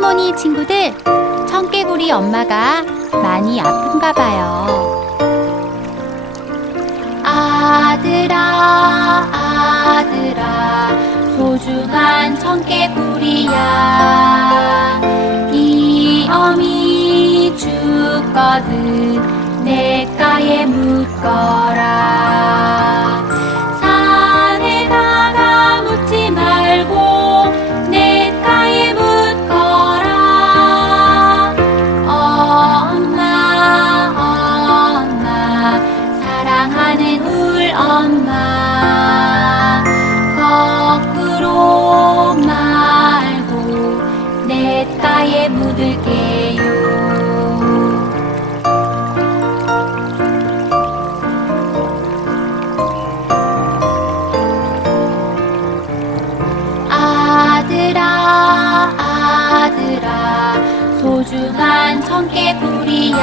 뭐니 친구들, 청개구리 엄마가 많이 아픈가 봐요. 아들아, 아들아, 소중한 청개구리야. 이 어미 죽거든 냇가에 묻거라. 산에다가 묻지 말고 냇가에 묻거라. 엄마, 엄마, 사랑하는 울 엄마, 거꾸로 말고 냇가에 묻을게요. 아들아, 아들아, 소중한 청개구리야.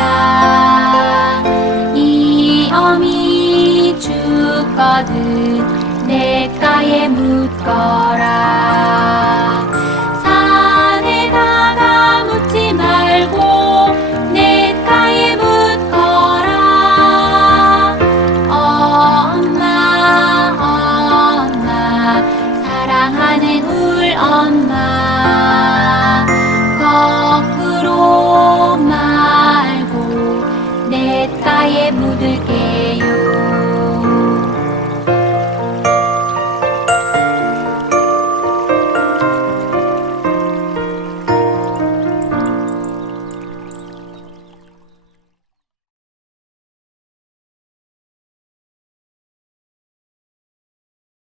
이 어미 죽거든 냇가에 묻거라.